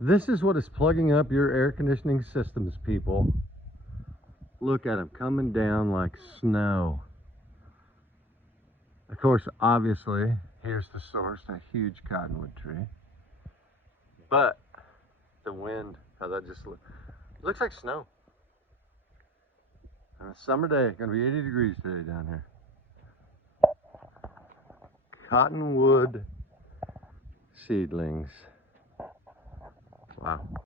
This is what is plugging up your air conditioning systems, people. Look at them coming down like snow. Of course, obviously, here's the source, a huge cottonwood tree. But the wind, how that just looks like snow. On a summer day, gonna be 80 degrees today down here. Cottonwood seedlings. Wow.